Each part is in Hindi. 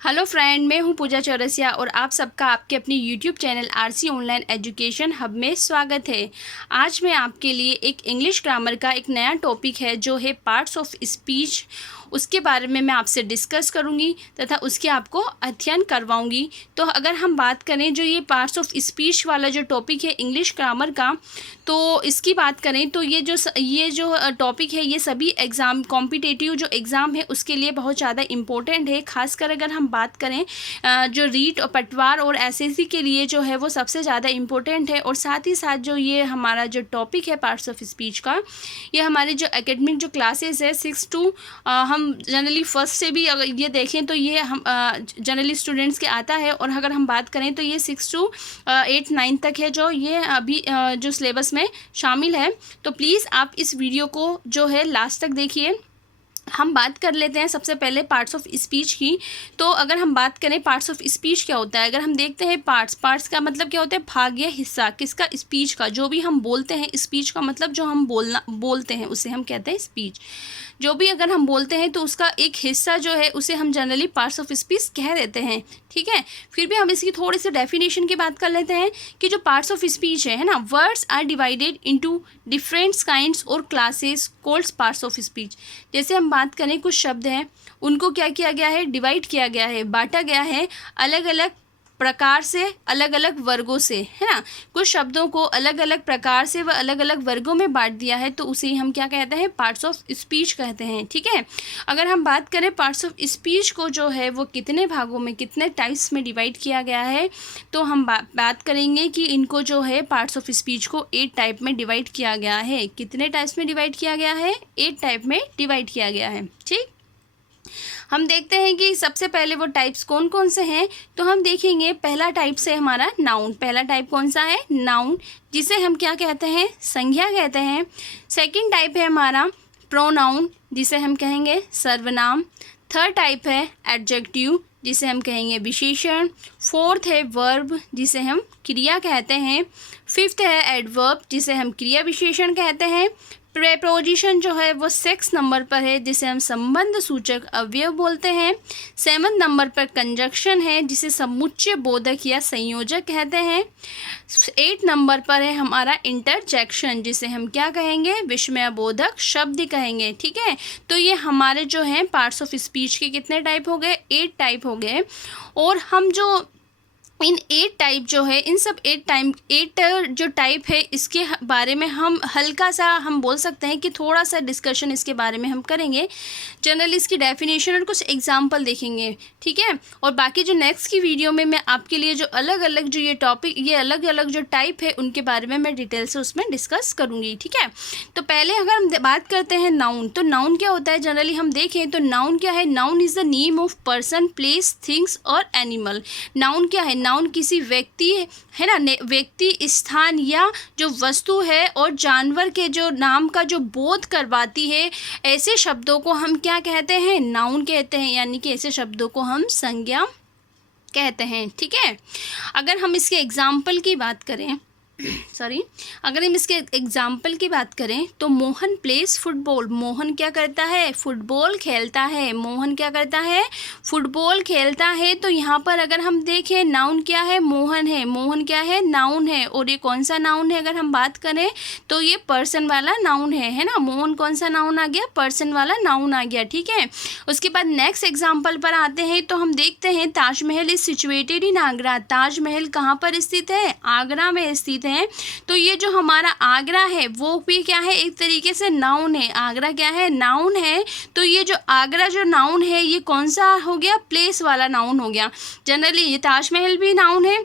हेलो फ्रेंड, मैं हूं पूजा चौरसिया और आप सबका आपके अपने YouTube channel RC online education hub में स्वागत है। आज मैं आपके लिए एक इंग्लिश ग्रामर का एक नया टॉपिक है जो है पार्ट्स ऑफ स्पीच, उसके बारे में मैं आपसे डिस्कस करूंगी तथा उसके आपको अध्ययन करवाऊंगी। तो अगर हम बात करें जो ये पार्ट्स ऑफ स्पीच वाला जो टॉपिक है इंग्लिश ग्रामर का, तो इसकी बात करें तो ये जो टॉपिक है ये सभी एग्ज़ाम कॉम्पिटिटिव जो एग्ज़ाम है उसके लिए बहुत ज़्यादा इम्पोर्टेंट है। खासकर अगर हम बात करें जो रीट और पटवार और एसएससी के लिए जो है वो सबसे ज़्यादा इम्पोर्टेंट है। और साथ ही साथ जो ये हमारा जो टॉपिक है पार्ट्स ऑफ स्पीच का, ये हमारी जो एकेडमिक जो क्लासेस है 6 to हम जनरली फर्स्ट से भी अगर ये देखें तो ये हम जनरली स्टूडेंट्स के आता है। और अगर हम बात करें तो ये 6 to 8 9 तक है जो ये अभी जो सिलेबस में शामिल है। तो प्लीज़ आप इस वीडियो को जो है लास्ट तक देखिए। हम बात कर लेते हैं सबसे पहले पार्ट्स ऑफ स्पीच की। तो अगर हम बात करें पार्ट्स ऑफ स्पीच क्या होता है, अगर हम देखते हैं पार्ट्स का मतलब क्या होता है, भाग या हिस्सा किसका, स्पीच का। जो भी हम बोलते हैं, स्पीच का मतलब जो हम बोलते हैं उसे हम कहते हैं स्पीच। जो भी अगर हम बोलते हैं तो उसका एक हिस्सा जो है उसे हम जनरली पार्ट्स ऑफ स्पीच कह देते हैं। ठीक है, फिर भी हम इसकी थोड़ी सी डेफिनेशन की बात कर लेते हैं कि जो पार्ट्स ऑफ स्पीच है ना, words are divided into different kinds और classes called parts of speech. जैसे हम बात करें कुछ शब्द हैं उनको क्या किया गया है, डिवाइड किया गया है, बांटा गया है अलग अलग प्रकार से, अलग अलग वर्गों से, है ना। कुछ शब्दों को अलग अलग प्रकार से व अलग अलग वर्गों में बांट दिया है तो उसे हम क्या कहते हैं, पार्ट्स ऑफ स्पीच कहते हैं। ठीक है, अगर हम बात करें पार्ट्स ऑफ स्पीच को जो है वो कितने भागों में, कितने टाइप्स में डिवाइड किया गया है, तो हम बात करेंगे कि इनको जो है पार्ट्स ऑफ स्पीच को 8 टाइप में डिवाइड किया गया है। कितने टाइप्स में डिवाइड किया गया है, 8 टाइप में डिवाइड किया गया है। ठीक, हम देखते हैं कि सबसे पहले वो टाइप्स कौन कौन से हैं। तो हम देखेंगे पहला टाइप से हमारा नाउन। पहला टाइप कौन सा है, नाउन, जिसे हम क्या कहते हैं, संज्ञा कहते हैं। सेकंड टाइप है हमारा प्रोनाउन, जिसे हम कहेंगे सर्वनाम। थर्ड टाइप है एडजेक्टिव, जिसे हम कहेंगे विशेषण। फोर्थ है वर्ब, जिसे हम क्रिया कहते हैं। फिफ्थ है एडवर्ब, जिसे हम क्रिया विशेषण कहते हैं। प्रेपोजिशन जो है वो 6 नंबर पर है, जिसे हम संबंध सूचक अवयव बोलते हैं। 7 नंबर पर कंजक्शन है, जिसे समुच्चय बोधक या संयोजक कहते हैं। 8 नंबर पर है हमारा इंटरजेक्शन, जिसे हम क्या कहेंगे, विस्मय बोधक शब्द कहेंगे। ठीक है, तो ये हमारे जो हैं पार्ट्स ऑफ स्पीच के कितने टाइप हो गए, 8 टाइप हो गए। और हम जो इन 8 टाइप जो है, इन सब 8 जो टाइप है इसके बारे में हम हल्का सा हम बोल सकते हैं कि थोड़ा सा डिस्कशन इसके बारे में हम करेंगे। जनरली इसकी डेफिनेशन और कुछ एग्जांपल देखेंगे। ठीक है, और बाकी जो नेक्स्ट की वीडियो में मैं आपके लिए जो अलग अलग जो ये टॉपिक, ये अलग अलग जो टाइप है उनके बारे में मैं डिटेल से उसमें डिस्कस करूँगी। ठीक है, तो पहले अगर हम बात करते हैं नाउन, तो नाउन क्या होता है, जनरली हम देखें तो नाउन क्या है, noun is the name of person, place, things और एनिमल। नाउन क्या है, नाउन किसी व्यक्ति है ना, व्यक्ति, स्थान या जो वस्तु है और जानवर के जो नाम का जो बोध करवाती है, ऐसे शब्दों को हम क्या कहते हैं, नाउन कहते हैं। यानी कि ऐसे शब्दों को हम संज्ञा कहते हैं। ठीक है, अगर हम इसके एग्जाम्पल की बात करें अगर हम इसके एग्जाम्पल की बात करें तो मोहन प्लेस फुटबॉल। मोहन क्या करता है, फुटबॉल खेलता है। मोहन क्या करता है, फुटबॉल खेलता है। तो यहाँ पर अगर हम देखें नाउन क्या है, मोहन है। मोहन क्या है, नाउन है। और ये कौन सा नाउन है, अगर हम बात करें तो ये पर्सन वाला नाउन है ना। मोहन कौन सा नाउन आ गया, पर्सन वाला नाउन आ गया। ठीक है, उसके बाद नेक्स्ट एग्जाम्पल पर आते हैं तो हम देखते हैं Taj Mahal is situated in Agra. Taj Mahal कहाँ पर स्थित है, आगरा में स्थित है। तो ये जो हमारा आगरा है वो भी क्या है, एक तरीके से नाउन है। आगरा क्या है, नाउन है। तो ये जो आगरा जो नाउन है ये कौन सा हो गया, प्लेस वाला नाउन हो गया। जनरली ये ताजमहल भी नाउन है,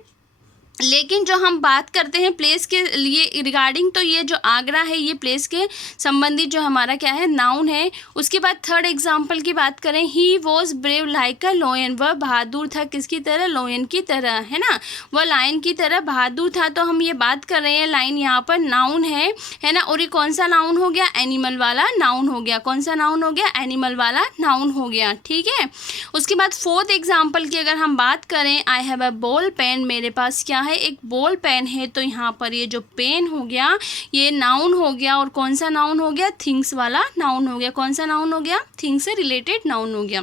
लेकिन जो हम बात करते हैं प्लेस के लिए रिगार्डिंग, तो ये जो आगरा है ये प्लेस के संबंधित जो हमारा क्या है, नाउन है। उसके बाद थर्ड एग्जांपल की बात करें, he was brave like a lion. वह बहादुर था किसकी तरह, लॉयन की तरह, है ना। वह लायन की तरह बहादुर था। तो हम ये बात कर रहे हैं, लाइन यहाँ पर नाउन है ना। और ये कौन सा नाउन हो गया, एनिमल वाला नाउन हो गया। कौन सा नाउन हो गया, एनिमल वाला नाउन हो गया। ठीक है, उसके बाद फोर्थ एग्जाम्पल की अगर हम बात करें, I have a ball pen. मेरे पास क्या है, एक बॉल पेन है। तो यहाँ पर ये जो पेन हो गया ये नाउन हो गया। और कौन सा नाउन हो गया, थिंग्स वाला नाउन हो गया। कौन सा नाउन हो गया, थिंग्स से रिलेटेड नाउन हो गया।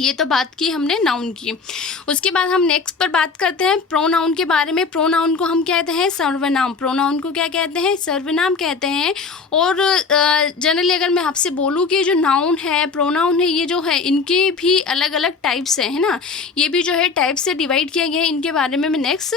ये तो बात की हमने नाउन की। उसके बाद हम नेक्स्ट पर बात करते हैं प्रोनाउन के बारे में। प्रोनाउन को हम कहते हैं सर्वनाम। प्रोनाउन को क्या कहते हैं? सर्वनाम कहते हैं। और जनरली अगर मैं आपसे बोलूँ कि जो नाउन है, प्रोनाउन है, ये जो है इनके भी अलग अलग टाइप्स हैं, है ना। ये भी जो है टाइप से डिवाइड किए गए हैं। इनके बारे में मैं नेक्स्ट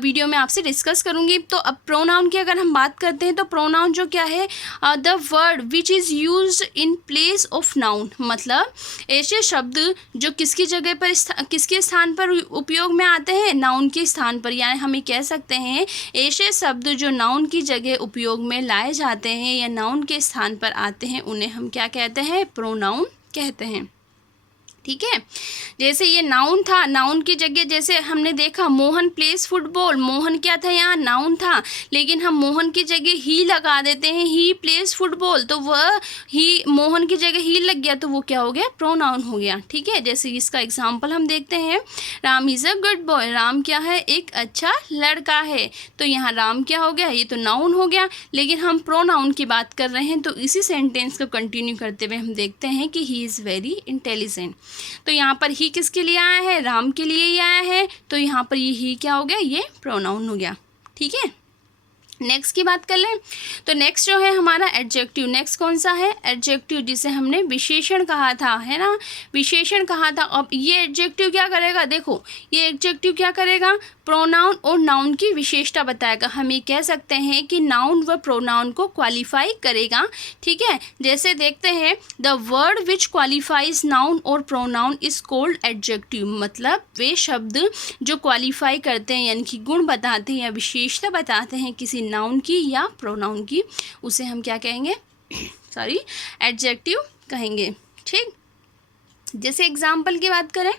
वीडियो में आपसे डिस्कस करूँगी। तो अब प्रोनाउन की अगर हम बात करते हैं तो प्रोनाउन जो क्या है, the word which is used in place of noun, मतलब ऐसे शब्द जो किसकी जगह पर किसके स्थान पर उपयोग में आते हैं? नाउन के स्थान पर। यानी हम ये कह सकते हैं ऐसे शब्द जो नाउन की जगह उपयोग में लाए जाते हैं या नाउन के स्थान पर आते हैं, उन्हें हम क्या कहते हैं? प्रोनाउन कहते हैं। ठीक है। जैसे ये नाउन था, नाउन की जगह जैसे हमने देखा मोहन प्लेस फुटबॉल, मोहन क्या था? यहाँ नाउन था, लेकिन हम मोहन की जगह ही लगा देते हैं, ही प्लेस फुटबॉल, तो वह ही मोहन की जगह ही लग गया, तो वो क्या हो गया? प्रोनाउन हो गया। ठीक है। जैसे इसका एग्जाम्पल हम देखते हैं, Ram is a good boy. Ram क्या है? एक अच्छा लड़का है। तो यहाँ राम क्या हो गया? ये तो नाउन हो गया, लेकिन हम प्रोनाउन की बात कर रहे हैं। तो इसी सेंटेंस को कंटिन्यू करते हुए हम देखते हैं कि ही इज़ वेरी इंटेलिजेंट। तो यहाँ पर ही किसके लिए आया है? राम के लिए ही आया है। तो यहाँ पर ये ही क्या हो गया? ये प्रोनाउन हो गया। ठीक है। नेक्स्ट की बात कर लें तो नेक्स्ट जो है हमारा एडजेक्टिव। नेक्स्ट कौन सा है? एडजेक्टिव, जिसे हमने विशेषण कहा था, है ना, विशेषण कहा था। अब ये एडजेक्टिव क्या करेगा? देखो, ये एडजेक्टिव क्या करेगा? प्रोनाउन और नाउन की विशेषता बताएगा। हम ये कह सकते हैं कि नाउन व प्रोनाउन को क्वालिफाई करेगा। ठीक है। जैसे देखते हैं, the word which qualifies noun और प्रोनाउन इज कॉल्ड एडजेक्टिव, मतलब वे शब्द जो क्वालिफाई करते हैं यानी कि गुण बताते हैं या विशेषता बताते हैं किसी नाउन की या प्रोनाउन की, उसे हम क्या कहेंगे? सॉरी, एडजेक्टिव कहेंगे। ठीक। जैसे एग्जाम्पल की बात करें,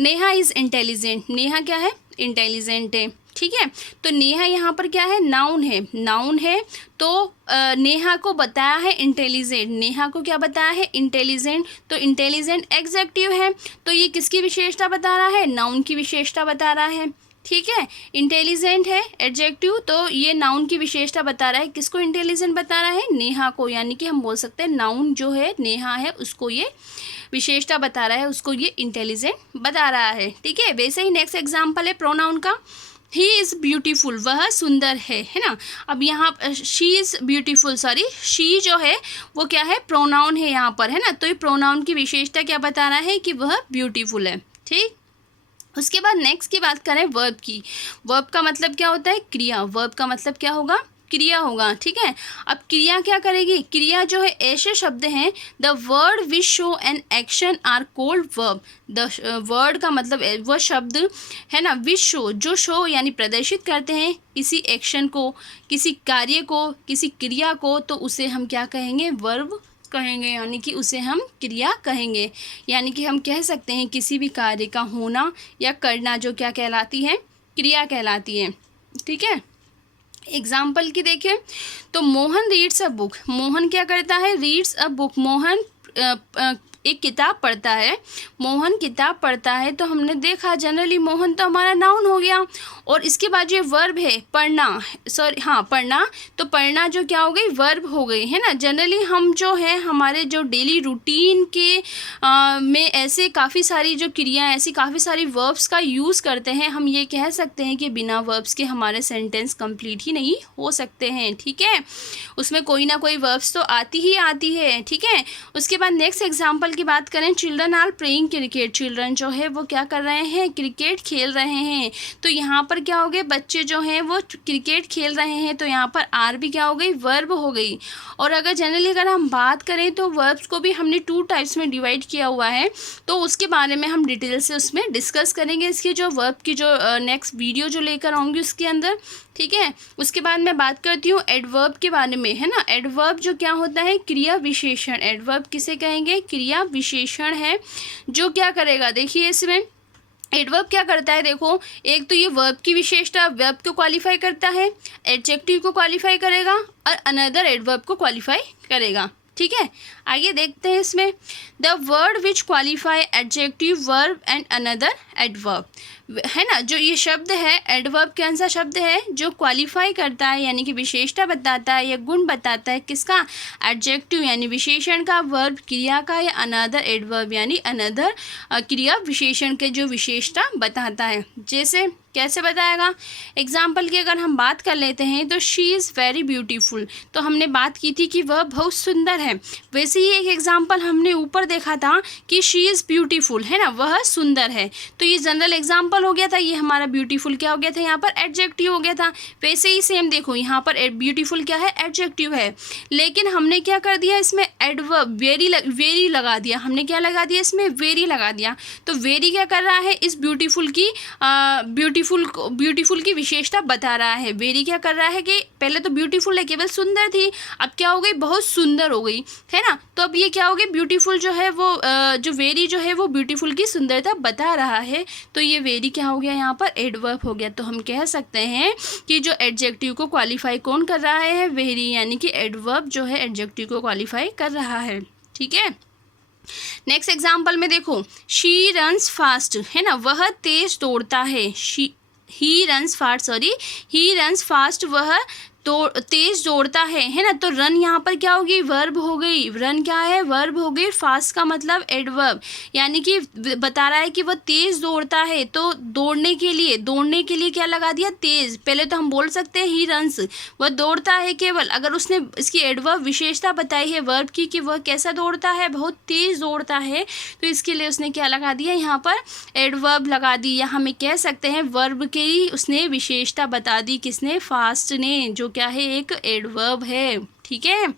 नेहा इज़ इंटेलिजेंट। नेहा क्या है? इंटेलिजेंट है। ठीक है। तो नेहा यहाँ पर क्या है? नाउन है। नाउन है तो नेहा को बताया है इंटेलिजेंट। नेहा को क्या बताया है? इंटेलिजेंट। तो इंटेलिजेंट एडजेक्टिव है, तो ये किसकी विशेषता बता रहा है? नाउन की विशेषता बता रहा है। ठीक है। इंटेलिजेंट है एडजेक्टिव, तो ये नाउन की विशेषता बता रहा है। किसको इंटेलिजेंट बता रहा है? नेहा को। यानी कि हम बोल सकते हैं नाउन जो है नेहा है, उसको ये विशेषता बता रहा है, उसको ये इंटेलिजेंट बता रहा है। ठीक है। वैसे ही नेक्स्ट एग्जाम्पल है प्रोनाउन का, ही इज़ ब्यूटीफुल, वह सुंदर है ना। अब यहाँ she is beautiful, sorry, she जो है वो क्या है? प्रोनाउन है यहाँ पर, है ना। तो ये प्रोनाउन की विशेषता क्या बता रहा है? कि वह ब्यूटीफुल है। ठीक। उसके बाद नेक्स्ट की बात करें वर्ब की। वर्ब का मतलब क्या होता है? क्रिया। वर्ब का मतलब क्या होगा? क्रिया होगा। ठीक है। अब क्रिया क्या करेगी? क्रिया जो है ऐसे शब्द हैं, the word which show an action are called verb. The word का मतलब वह शब्द है ना, विच शो, जो शो यानी प्रदर्शित करते हैं किसी एक्शन को, किसी कार्य को, किसी क्रिया को, तो उसे हम क्या कहेंगे? वर्ब कहेंगे, यानी कि उसे हम क्रिया कहेंगे। यानी कि हम कह सकते हैं किसी भी कार्य का होना या करना जो क्या कहलाती है? क्रिया कहलाती है। ठीक है। एग्जाम्पल की देखें तो Mohan reads a book. Mohan क्या करता है? Reads a book. मोहन एक किताब पढ़ता है। मोहन किताब पढ़ता है, तो हमने देखा जनरली मोहन तो हमारा नाउन हो गया। और इसके बाद जो वर्ब है पढ़ना, सॉरी हाँ पढ़ना, तो पढ़ना जो क्या हो गई? वर्ब हो गई, है ना। जनरली हम जो है हमारे जो डेली रूटीन के में ऐसे काफ़ी सारी जो क्रिया, ऐसी काफ़ी सारी वर्ब्स का यूज़ करते हैं। हम ये कह सकते हैं कि बिना वर्ब्स के हमारे सेंटेंस कंप्लीट ही नहीं हो सकते हैं। ठीक है। उसमें कोई ना कोई वर्ब्स तो आती ही आती है। ठीक है। उसके बाद नेक्स्ट एग्जाम्पल की बात करें, children are playing cricket. Children जो है वो क्या कर रहे हैं? क्रिकेट खेल रहे हैं। तो यहाँ पर क्या हो गए? बच्चे जो हैं वो क्रिकेट खेल रहे हैं, तो यहाँ पर आर भी क्या हो गई? वर्ब हो गई। और अगर जनरली अगर हम बात करें तो वर्ब्स को भी हमने 2 टाइप्स में डिवाइड किया हुआ है, तो उसके बारे में हम डिटेल से उसमें डिस्कस करेंगे। इसकी जो वर्ब की जो नेक्स्ट वीडियो जो लेकर आऊँगी उसके अंदर। ठीक है। उसके बाद मैं बात करती हूँ एडवर्ब के बारे में, है ना। एडवर्ब जो क्या होता है? क्रिया विशेषण। एडवर्ब किसे कहेंगे? क्रिया विशेषण है जो क्या करेगा? देखिए इसमें एडवर्ब क्या करता है? देखो, एक तो ये वर्ब की विशेषता, वर्ब को क्वालिफाई करता है, एडजेक्टिव को क्वालिफाई करेगा और अनदर एडवर्ब को क्वालिफाई करेगा। ठीक है। आगे देखते हैं इसमें, the word which qualify adjective, verb and another adverb. है ना, जो ये शब्द है एडवर्ब कौन सा शब्द है, जो क्वालिफाई करता है यानी कि विशेषता बताता है या गुण बताता है किसका, एडजेक्टिव यानी विशेषण का, वर्ब क्रिया का, या अनदर एडवर्ब यानी अनदर क्रिया विशेषण के जो विशेषता बताता है। जैसे कैसे बताएगा, एग्जाम्पल की अगर हम बात कर लेते हैं तो शी इज़ वेरी ब्यूटीफुल, तो हमने बात की थी कि वह बहुत सुंदर है। वैसे ही एक एग्जाम्पल हमने ऊपर देखा था कि शी इज़ ब्यूटीफुल, है ना, वह सुंदर है। तो ये जनरल एग्जाम्पल हो गया था, ये हमारा ब्यूटीफुल क्या हो गया था, यहाँ पर एडजेक्टिव हो गया था। वैसे ही सेम देखो यहाँ पर ब्यूटीफुल क्या है, एडजेक्टिव है, लेकिन हमने क्या कर दिया इसमें एडवर्ब वेरी लगा दिया। हमने क्या लगा दिया इसमें, वेरी लगा दिया। तो वेरी क्या कर रहा है, इस ब्यूटीफुल की विशेषता बता रहा है। वेरी क्या कर रहा है कि पहले तो ब्यूटीफुल है केवल सुंदर थी, अब क्या हो गई, बहुत सुंदर हो गई, है ना। तो अब ये क्या हो गई, ब्यूटीफुल जो है वो जो वेरी जो है वो ब्यूटीफुल की सुंदरता बता रहा है। तो ये वेरी क्या हो गया, यहाँ पर एडवर्ब हो गया। तो हम कह सकते हैं कि जो एडजेक्टिव को क्वालिफाई कौन कर रहा है, वेरी, यानी कि एडवर्ब जो है एडजेक्टिव को क्वालिफाई कर रहा है। ठीक है, नेक्स्ट एग्जाम्पल में देखो, शी रन्स फास्ट, है ना, वह तेज दौड़ता है। ही रन्स फास्ट, वह तो तेज दौड़ता है ना। तो रन यहाँ पर क्या होगी, वर्ब हो गई। रन क्या है, वर्ब हो गई। फास्ट का मतलब एडवर्ब, यानी कि बता रहा है कि वह तेज दौड़ता है। तो दौड़ने के लिए क्या लगा दिया, तेज। पहले तो हम बोल सकते हैं ही रन्स, वह दौड़ता है केवल। अगर उसने इसकी एडवर्ब विशेषता बताई है वर्ब की कि वह कैसा दौड़ता है, बहुत तेज दौड़ता है, तो इसके लिए उसने क्या लगा दिया, यहाँ पर एडवर्ब लगा दी। या हमें कह सकते हैं वर्ब की उसने विशेषता बता दी, किसने, फास्ट ने, जो क्या है, एक एडवर्ब है। ठीक है,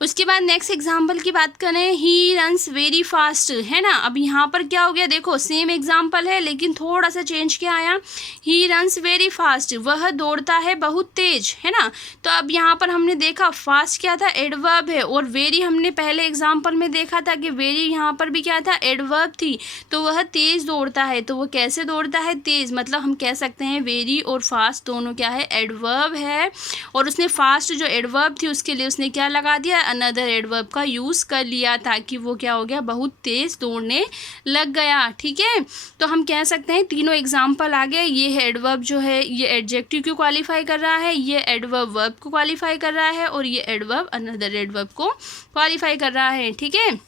उसके बाद नेक्स्ट एग्जाम्पल की बात करें, ही रन्स वेरी फास्ट, है ना। अब यहाँ पर क्या हो गया, देखो सेम एग्जाम्पल है लेकिन थोड़ा सा चेंज क्या आया, ही रन्स वेरी फास्ट, वह दौड़ता है बहुत तेज, है ना। तो अब यहाँ पर हमने देखा फास्ट क्या था, एडवर्ब है, और वेरी हमने पहले एग्जाम्पल में देखा था कि वेरी यहाँ पर भी क्या था, एडवर्ब थी। तो वह तेज दौड़ता है, तो वह कैसे दौड़ता है, तेज। मतलब हम कह सकते हैं वेरी और फास्ट दोनों क्या है, एडवर्ब है। और उसने फास्ट जो एडवर्ब थी उसके लिए उसने क्या लगा दिया, अनदर एडवर्ब का यूज़ कर लिया, ताकि वो क्या हो गया, बहुत तेज़ दौड़ने लग गया। ठीक है, तो हम कह सकते हैं तीनों एग्जाम्पल आ गए। ये है एडवर्ब जो है ये एडजेक्टिव को क्वालिफाई कर रहा है, ये एडवर्ब वर्ब को क्वालिफाई कर रहा है, और ये एडवर्ब अनदर एडवर्ब को क्वालिफाई कर रहा है। ठीक है,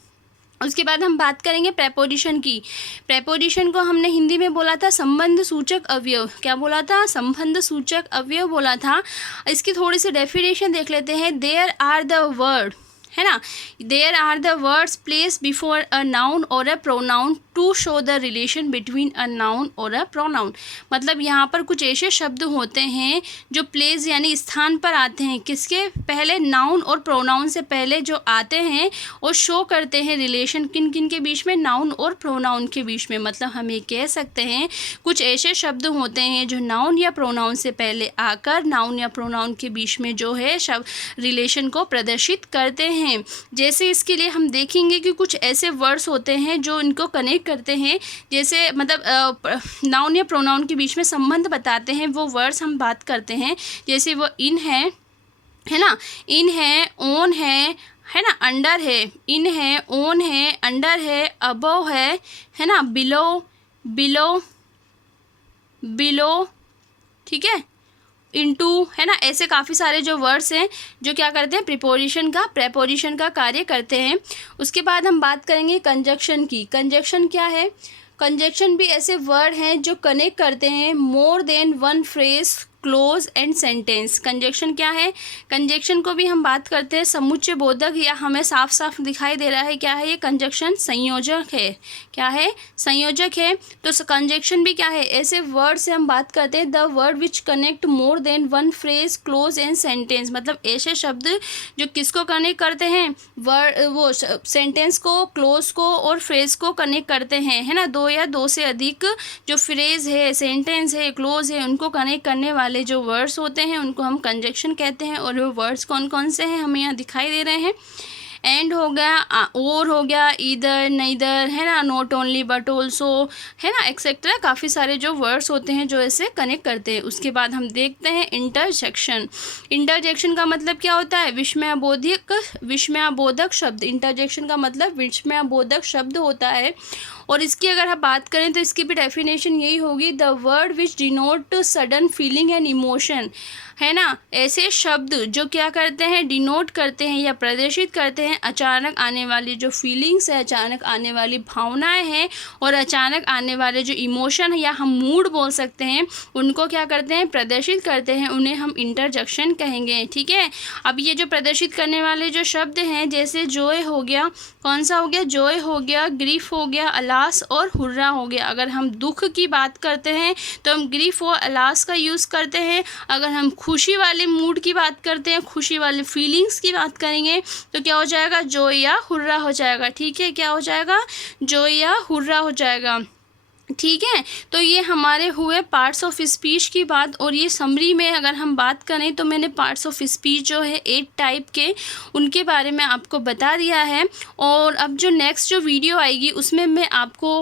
उसके बाद हम बात करेंगे प्रेपोजिशन की। प्रेपोजिशन को हमने हिंदी में बोला था संबंध सूचक अवयव। क्या बोला था, संबंध सूचक अवयव बोला था। इसकी थोड़ी सी डेफिनेशन देख लेते हैं। देयर आर द वर्ड, है ना, there are the words place before a noun और a pronoun to show the relation between a noun और अ प्रोनाउन। मतलब यहाँ पर कुछ ऐसे शब्द होते हैं जो प्लेस यानी स्थान पर आते हैं, किसके पहले, नाउन और प्रोनाउन से पहले जो आते हैं, और शो करते हैं रिलेशन किन किन के बीच में, नाउन और प्रोनाउन के बीच में। मतलब हम ये कह सकते हैं कुछ ऐसे शब्द होते हैं जो नाउन या प्रोनाउन से पहले आकर नाउन या प्रोनाउन के बीच में जो है शब्द रिलेशन को प्रदर्शित करते हैं। जैसे इसके लिए हम देखेंगे कि कुछ ऐसे वर्ड्स होते हैं जो इनको कनेक्ट करते हैं, जैसे मतलब नाउन या प्रोनाउन के बीच में संबंध बताते हैं, वो वर्ड्स हम बात करते हैं। जैसे वो इन है ना, इन है, ओन है ना, अंडर है, इन है, ओन है, अंडर है, अबव है ना, बिलो, ठीक है, इनटू, है ना। ऐसे काफ़ी सारे जो वर्ड्स हैं जो क्या करते हैं, प्रेपोजिशन का कार्य करते हैं। उसके बाद हम बात करेंगे कंजक्शन की। कंजक्शन क्या है, कंजक्शन भी ऐसे वर्ड हैं जो कनेक्ट करते हैं more than one phrase, close and sentence. Conjunction क्या है, कंजक्शन को भी हम बात करते हैं समुच्चय बोधक, या हमें साफ साफ दिखाई दे रहा है क्या है, ये कंजक्शन संयोजक है। क्या है, संयोजक है। तो कंजक्शन भी क्या है, ऐसे वर्ड से हम बात करते हैं the word which connect more than one phrase, close and sentence. मतलब ऐसे शब्द जो किसको कनेक्ट करते हैं, वर्ड वो सेंटेंस को, क्लोज को और फ्रेज को कनेक्ट करते हैं, है ना। दो या दो से अधिक जो फ्रेज है, सेंटेंस है, क्लोज है, उनको कनेक्ट करने वाले जो वर्ड्स होते हैं उनको हम कंजक्शन कहते हैं। और वो वर्ड्स कौन कौन से हैं हमें यहाँ दिखाई दे रहे हैं। एंड हो गया, और हो गया, ईदर, नईदर, है ना, नॉट ओनली बट ऑल्सो, है ना, एक्सेट्रा। काफ़ी सारे जो वर्ड्स होते हैं जो ऐसे कनेक्ट करते हैं। उसके बाद हम देखते हैं इंटरजेक्शन। इंटरजेक्शन का मतलब क्या होता है, विस्मयाबोधक शब्द। इंटरजेक्शन का मतलब विस्मयाबोधक शब्द होता है। और इसकी अगर हम बात करें तो इसकी भी डेफिनेशन यही होगी, the word which denote sudden feeling and emotion, है ना। ऐसे शब्द जो क्या करते हैं, डिनोट करते हैं या प्रदर्शित करते हैं अचानक आने वाली जो फीलिंग्स है, अचानक आने वाली भावनाएं हैं और अचानक आने वाले जो इमोशन है या हम मूड बोल सकते हैं, उनको क्या करते हैं, प्रदर्शित करते हैं, उन्हें हम इंटरजेक्शन कहेंगे। ठीक है। अब ये जो प्रदर्शित करने वाले जो शब्द हैं, जैसे जॉय हो गया, कौन सा हो गया, जॉय हो गया, ग्रीफ हो गया, अलास और हुर्रा हो गया। अगर हम दुख की बात करते हैं तो हम ग्रीफ और अलास का यूज़ करते हैं। अगर हम खुशी वाले मूड की बात करते हैं, खुशी वाले फीलिंग्स की बात करेंगे तो क्या हो जाएगा, जॉय या हुर्रा हो जाएगा। ठीक है, क्या हो जाएगा, जॉय या हुर्रा हो जाएगा। ठीक है। तो ये हमारे हुए पार्ट्स ऑफ स्पीच की बात। और ये समरी में अगर हम बात करें तो मैंने पार्ट्स ऑफ स्पीच जो है 8 टाइप के, उनके बारे में आपको बता दिया है। और अब जो नेक्स्ट जो वीडियो आएगी उसमें मैं आपको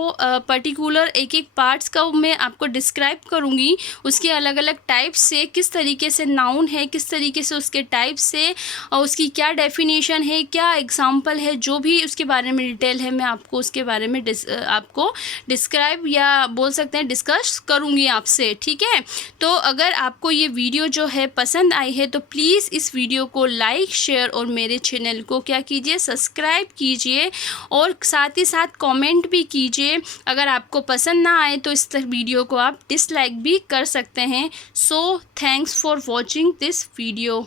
पर्टिकुलर एक एक पार्ट्स का मैं आपको डिस्क्राइब करूँगी, उसके अलग अलग टाइप्स से, किस तरीके से नाउन है, किस तरीके से उसके टाइप से, और उसकी क्या डेफिनेशन है, क्या एग्जाम्पल है, जो भी उसके बारे में डिटेल है मैं आपको उसके बारे में आपको डिस्क्राइब या बोल सकते हैं डिस्कस करूंगी आपसे। ठीक है। तो अगर आपको ये वीडियो जो है पसंद आई है तो प्लीज़ इस वीडियो को लाइक, शेयर और मेरे चैनल को क्या कीजिए, सब्सक्राइब कीजिए और साथ ही साथ कमेंट भी कीजिए। अगर आपको पसंद ना आए तो इस वीडियो को आप डिसलाइक भी कर सकते हैं। So thanks for watching this video.